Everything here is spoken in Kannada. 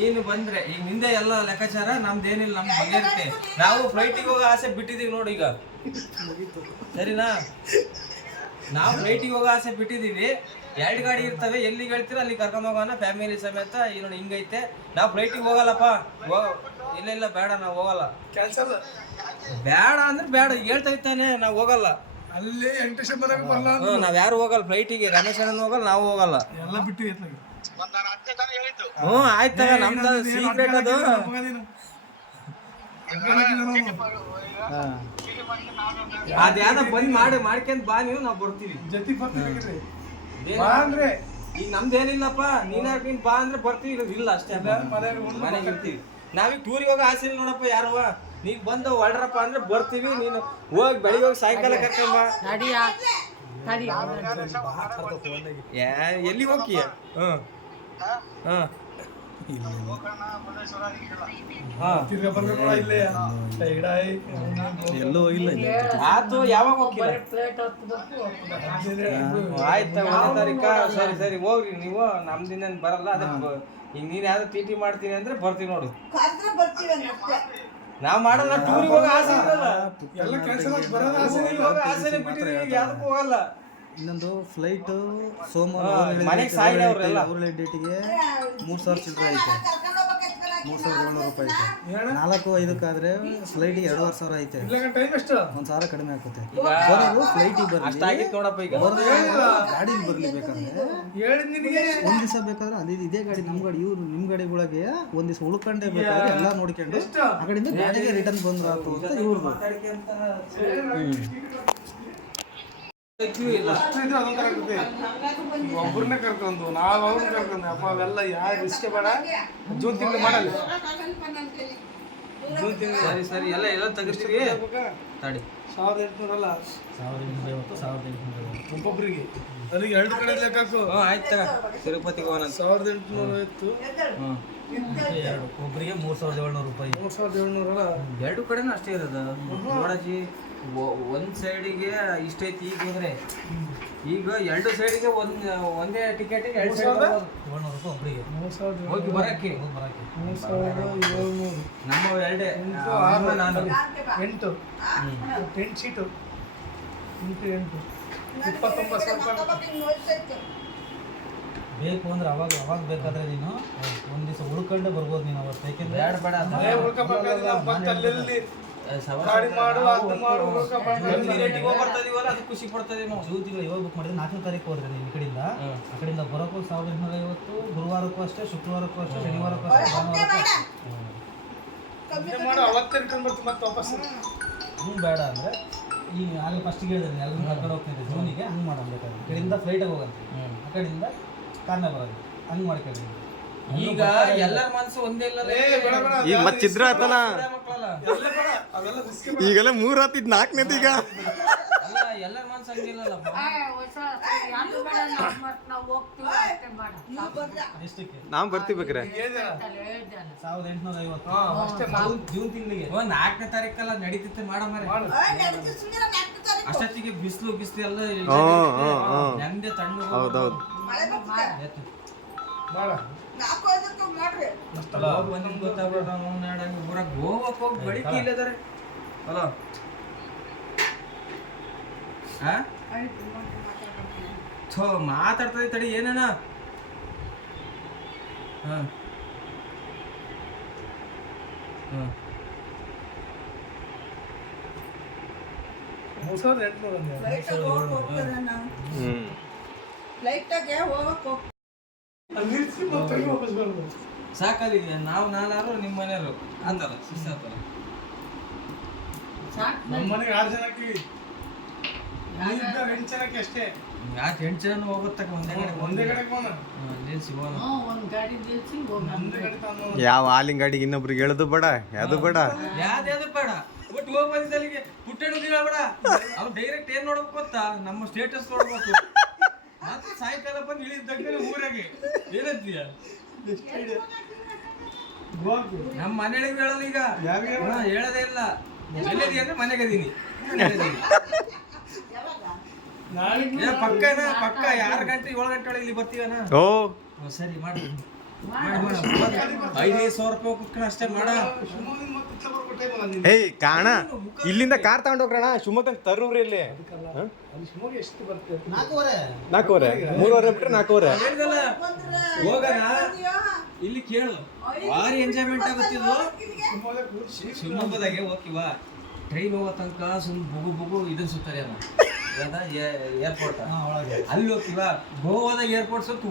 ನೀನು ಬಂದ್ರೆ ಈಗ ನಿಂದೆ ಎಲ್ಲ ಲೆಕ್ಕಾಚಾರ ನಮ್ದೇನಿಲ್ಲ, ನಮ್ ಬಗ್ಗೆ ಇರುತ್ತೆ. ನಾವು ಫ್ಲೈಟಿಗೆ ಹೋಗೋ ಆಸೆ ಬಿಟ್ಟಿದೀವಿ ನೋಡಿ ಈಗ, ಸರಿನಾ? ನಾವು ಫ್ಲೈಟಿಗೆ ಹೋಗೋ ಆಸೆ ಬಿಟ್ಟಿದೀವಿ. 2 ಗಾಡಿ ಇರ್ತವೆ, ಎಲ್ಲಿಗೆ ಹೇಳ್ತೀರ ಅಲ್ಲಿ ಕರ್ಕೊಂಡು ಹೋಗೋಣ ಫ್ಯಾಮಿಲಿ ಸಮೇತ. ಈ ನೋಡಿ ಹಿಂಗೈತೆ. ನಾವು ಫ್ಲೈಟಿಗೆ ಹೋಗಲ್ಲಪ್ಪ, ಇಲ್ಲ ಬೇಡ, ನಾವು ಹೋಗಲ್ಲ. ಕ್ಯಾನ್ಸಲ್ ಬೇಡ ಅಂದ್ರೆ ಬೇಡ, ಹೇಳ್ತಾ ಇತ್ತಾನೆ ನಾವು ಹೋಗಲ್ಲ. ಅಲ್ಲಿ ವೆಂಕಟೇಶ್ವರ ಬರಕ್ಕೆ ಬರಲ್ಲ. ನಾವ್ ಯಾರು ಹೋಗಲ್ಲ ಫ್ಲೈಟಿಗೆ. ರಮೇಶ್ ಅಣ್ಣ ಹೋಗಲ್ಲ, ನಾವು ಹೋಗಲ್ಲ. ಎಲ್ಲ ಬಿಟ್ಟು ಆಯ್ತಾಗ ನಮ್ದು ಸೀಕ್ರೆಟ್ ಅದು. ಅದ್ಯಾವ್ದ ಬಂದ್ ಮಾಡ್ಕೊಂಡ್ ಬಾ, ನೀವು ನಾವು ಬರ್ತೀವಿ. ಜೊತೆ ಬರ್ತೀವಿ ಅಂದ್ರೆ ಈಗ ನಮ್ದೇನಿಲ್ಲಪ್ಪ, ನೀನ್ ಬಾ ಅಂದ್ರೆ ಬರ್ತೀವಿ. ಇಲ್ಲ ಅಷ್ಟೇ, ಮನೆಗೆ ಇರ್ತೀವಿ. ನಾವೀಗ ಟೂರಿಗೆ ಹೋಗೋ ಆಸೆ ಇಲ್ಲ ನೋಡಪ್ಪ ಯಾರುವ. ನೀವ್ ಬಂದು ಹೊರಡ್ರಪ್ಪ ಅಂದ್ರೆ ಬರ್ತೀವಿ. ನೀನು ಹೋಗಿ ಬೆಳಿಗ್ಗೆ ಹೋಗಿ ಸಾಯಂಕಾಲ ಕರ್ಕೊಂಬ. ಎಲ್ಲಿ ಹೋಗ್ತೀಯ? ಎಲ್ಲೋ ಇಲ್ಲ ಆತು. ಯಾವಾಗ ಹೋಗ್ತೀರ? ಆಯ್ತಾ, 1ನೇ ತಾರೀಕ? ಸರಿ ಹೋಗ್ರಿ ನೀವು. ನಮ್ದಿನ ಬರಲ್ಲ. ಅದಕ್ಕೆ ಈಗ ನೀನ್ ಯಾವ್ದು ಟಿ ಮಾಡ್ತೀನಿ ಅಂದ್ರೆ ಬರ್ತೀವಿ ನೋಡು. ನಾವ್ ಮಾಡಲ್ಲ. ಟೂರಿಗೆ ಹೋಗೋ ಆಸೆ ಇರಲ್ಲ, ಎಲ್ಲ ಕ್ಯಾನ್ಸಲ್ ಆಗಿ ಬರೋದು ಆಸೆನೆ ಬಿಟ್ಟಿದೀವಿ. ಯಾವ್ದಕ್ಕೂ ಹೋಗಲ್ಲ. ಇನ್ನೊಂದು ಫ್ಲೈಟ್ ಸೋಮವಾರ ಅವ್ರ ಡೇಟಿಗೆ 3,000 ಚಿಲ್ಲರೆ ಐತೆ, 3,700 ರೂಪಾಯಿ ಐತೆ. 4-5 ಫ್ಲೈಟಿಗೆ 2,500 ಐತೆ. ಟೈಮ್ ಎಷ್ಟು? 1,000 ಕಡಿಮೆ ಆಗುತ್ತೆ. ಬರೋದು ಫ್ಲೈಟಿಗೆ ಬರಲಿ, ನೋಡಪ್ಪ ಈಗ ಗಾಡಿಲಿ ಬರಲಿ. ಬೇಕಾದ್ರೆ ಒಂದ್ ದಿವಸ ಬೇಕಾದ್ರೆ ಅಲ್ಲಿ ಇದೇ ಗಾಡಿ ನಮ್ಮ ಗಾಡಿ, ಇವ್ರು ನಿಮ್ಮ ಗಾಡಿಗಳಿಗೆ ಒಂದ್ ದಿವಸ ಉಳ್ಕೊಂಡೆ ಬೇಕಾದ್ರೆ ಎಲ್ಲ ನೋಡ್ಕೊಂಡು ಆ ಕಡೆಯಿಂದ ಗಾಡಿಗೆ ರಿಟರ್ನ್ ಬಂದ್ರು ಆಯ್ತು ಅಂತ ಇವ್ರದ್ದು. ಒಬ್ಬರನ್ನೇ ಕರ್ಕೊಂಡು ನಾವು ಅವ್ರನ್ನ ಕರ್ಕೊಂಡು ಅಪ್ಪ ಅವೆಲ್ಲ ಯಾರು ರಿಸ್ಕ್ ಬೇಡ. ಜೂನ್ ತಿಂಗಳು ಮಾಡಲ್ಲ. ಜೂನ್ ತಿಂಗಳು ಸರಿ ಎಲ್ಲ ತೆಗಿಸ್ತೀವಿ. ತಡಿ 1,800 ಅಲ್ಲ, 1,850 ಒಬ್ಬೊಬ್ಬರಿಗೆ. ನನಗೆ 2 ಕಡೆ ಲೆಕ್ಕಾಕು. ಆಯ್ತು ತಗ, ತಿರುಪತಿಗೆ ಹೋಗೋಣ. 1,800 ಇತ್ತು, ಒಬ್ಬರಿಗೆ 3,700 ರೂಪಾಯಿ. 3,700 ಅಲ್ಲ, 2 ಕಡೆನೂ ಅಷ್ಟೇ ಇರೋದು ನೋಡಜ್ಜಿ. ಒಂದ್ ಸೈಡಿಗೆ ಇಷ್ಟೈತಿ. ಈಗ ಹೋದ್ರೆ ಈಗ 2 ಸೈಡಿಗೆ ಒಂದೇ ಟಿಕೆಟಿಗೆ 2,700 ರೂಪಾಯಿ ಒಬ್ಬರಿಗೆ. ಹೋಗಿ ಬರಕ್ಕೆ 3,700. ನಮ್ಮ 2 ನಾನು 8 ಸೀಟು 8 29,000 ರೂಪಾಯಿ. ಬೇಕು ಅಂದ್ರೆ ಅವಾಗ ಬೇಕಾದ್ರೆ ನೀನು ಒಂದ್ ದಿವಸ ಉಳ್ಕೊಂಡೆ ಬರ್ಬೋದು ನೀನು ಅವತ್ತು. ಯಾಕೆಂದ್ರೆ ಬೇಡ ಉಳ್ಕೊಬೇಕಾಗಿಲ್ಲ, ಮತ್ತೆ ಅಲ್ಲೆಲ್ಲಿ ಗಾಡಿ ಮಾಡು ಅದು ಮಾಡು ಬರ್ತದೀವಲ್ಲ, ಅದು ಖುಷಿ ಪಡ್ತದೆ. ನಾವು ಜೂನ್ ತಿಂಗಳು ಇವಾಗ ಬುಕ್ ಮಾಡಿದ್ರೆ 4ನೇ ತಾರೀಕು ಹೋದ್ರೆ ನೀವು ಈ ಕಡೆಯಿಂದ ಆ ಕಡೆಯಿಂದ ಬರೋಕ್ಕೂ 1,850, ಗುರುವಾರಕ್ಕೂ ಅಷ್ಟೇ, ಶುಕ್ರವಾರಕ್ಕೂ ಅಷ್ಟೇ, ಶನಿವಾರಕ್ಕೂ ಅಷ್ಟೇ, ಮಾಡು. ಅವತ್ತೇ ರಿಟರ್ನ್ ಬರ್ತೀವಿ ಮತ್ತೆ ವಾಪಸ್. ಬೇಡ ಅಂದ್ರೆ ಈ ಅಲ್ಲಿ ಫಸ್ಟಿಗೆ ಹೇಳಿದ್ರೆ ಎಲ್ಲರೂ ಕರ್ಕೊಂಡು ಹೋಗ್ತಿದ್ದೆ ಜೂನಿಗೆ. ಹಂಗೆ ಮಾಡೋಣ ಬೇಕಾದ್ರೆ ಈ ಕಡೆಯಿಂದ ಫ್ಲೈಟಾಗಿ ಹೋಗಂತೀವಿ, ಆ ಕಡೆಯಿಂದ ಕಾರ್ನ ಬರೋದು. ಹಂಗೆ ಮಾಡ್ಕೊಳ್ಳಿ. ಈಗ ಎಲ್ಲರ ಮನಸ್ಸು ಒಂದೇ ಇಲ್ಲ. ಈಗ ಮತ್ತೆ ಚಿತ್ರ ಆತನ ಈಗೆಲ್ಲ 3 ಆತಿದ್ 4ನೇದು ಈಗ ಎಲ್ಲರ ಮನಸ್ಸು ಹಂಗಿಲ್ಲಲ್ಲ. ನಾವ್ ಬರ್ತಿಬೇಕ್ರೆ 1,850 ಜೂನ್ ತಿಂಗಳಿಗೆ 4ನೇ ತಾರೀಕಲ್ಲ ನಡೀತಿತ್ತೆ. ಮಾಡಮಾರೆ ಅಷ್ಟೊತ್ತಿಗೆ ಬಿಸಿಲು ಎಲ್ಲ ನೆಮ್ಮದಿ ತಣ್ಣು. ಹೌದೌದು. ಊರಾಗ ಗೋವಾಕ್ ಹೋಗಿ ಬೆಳಿಗ್ಗೆ ಇಲ್ಲದಾರೆ ಅಲ್ಲ. ಮಾತಾಡ್ತದೆ ತಡಿ. ಏನಣ್ಣ? ಸಾಕಲ್ಲಿಗೆ ನಾವು ನಾನಾರು ನಿಮ್ಮ ಮನೆಯವರು ಅಂತಲ್ಲ ಶಿಸ್ತು ಆಗ್ತಲ್ಲ. ನಮ್ಮ ಮನೆಗೆ 6 ಜನಕ್ಕೆ 8 ಜನಕ್ಕೆ ಅಷ್ಟೇ. ಯಾಕೆ 8 ಜನ ಹೋಗುತ್ತಕ್ಕ ಒಂದೇ ಕಡೆ ಹೋಗೋಣ. ಸಿಗೋಣ. ಯಾವ ಹಾಲಿನ ಗಾಡಿಗೆ ಇನ್ನೊಬ್ರಿಗೆ ಹೇಳೋದು ಬೇಡ, ಯಾವ್ದು ಬೇಡ, ಯಾವ್ದು ಬೇಡ. ಒಟ್ಟು ಹೋಗಿ ಬಂದಿದ್ದಲ್ಲಿಗೆ ಪುಟ್ಟಣಿದಿಲ್ಲ ಬೇಡ. ಅವ್ನು ಡೈರೆಕ್ಟ್ ಏನ್ ನೋಡ್ಬೇಕು ಗೊತ್ತಾ? ನಮ್ಮ ಸ್ಟೇಟಸ್ ನೋಡ್ಬೇಕು. ಮತ್ತೆ ಸಾಯಂಕಾಲ ಬಂದು ಇಳಿದ ಊರಾಗೆ ಏನಂತೀಯ? ನಮ್ಮ ಮನೆಯೊಳಗೆ ಹೇಳಲ್ಲ ಈಗ, ಹೇಳೋದೇ ಇಲ್ಲ. ಎಲ್ಲಿದೆ ಅಂದ್ರೆ ಮನೆಗದೀನಿ. ಪಕ್ಕ 6 ಗಂಟೆ 7 ಗಂಟೆ ಒಳಗೆ ಇಲ್ಲಿ ಬರ್ತೀವನ? ಓ ಸರಿ ಮಾಡಿ. 5,000 ರೂಪಾಯಿ ಹೋಗ್ಕಣ ಅಷ್ಟೇ ಮಾಡ. ಶಿವಮೊಗ್ಗದಿಂದ ಮತ್ತೆ ಇತ್ತ ಬರ್ಬೇಕು ಟೈಮ್ ಅಲ್ಲ ನಿಂದು. ಏಯ್ ಕಾಣ ಇಲ್ಲಿಂದ ಕಾರ್ ತಗೊಂಡೋಗ್ರಣ ಶಿವಮೊಗ್ಗ ತರೂರಿ ಇಲ್ಲಿ ಅಲ್ಲಿ ಶಿವಮೊಗ್ಗ ಎಷ್ಟು ಬರ್ತದೆ? 4:15 4:15 3:15 ಬಿಟ್ರೆ 4:15 ಹೇಳಿದಲ್ಲ ಹೋಗೋಣ ಇಲ್ಲಿ ಕೇಳು ಭಾರಿ ಎಂಜಾಯ್ಮೆಂಟ್ ಆಗುತ್ತಿದ್ದು ಶಿವಮೊಗ್ಗದಾಗೆ ಹೋಗಿವ ಟ್ರೈನ್ ಹೋಗೋ ತನಕ ಬುಗು ಇದನ್ನ ಸುತ್ತಾರೆ ಏರ್ಪೋರ್ಟ್ ಅಲ್ಲಿ ಹೋಗ್ತೀವ ಗೋವಾದಾಗ ಏರ್ಪೋರ್ಟ್ ಸುತ್ತು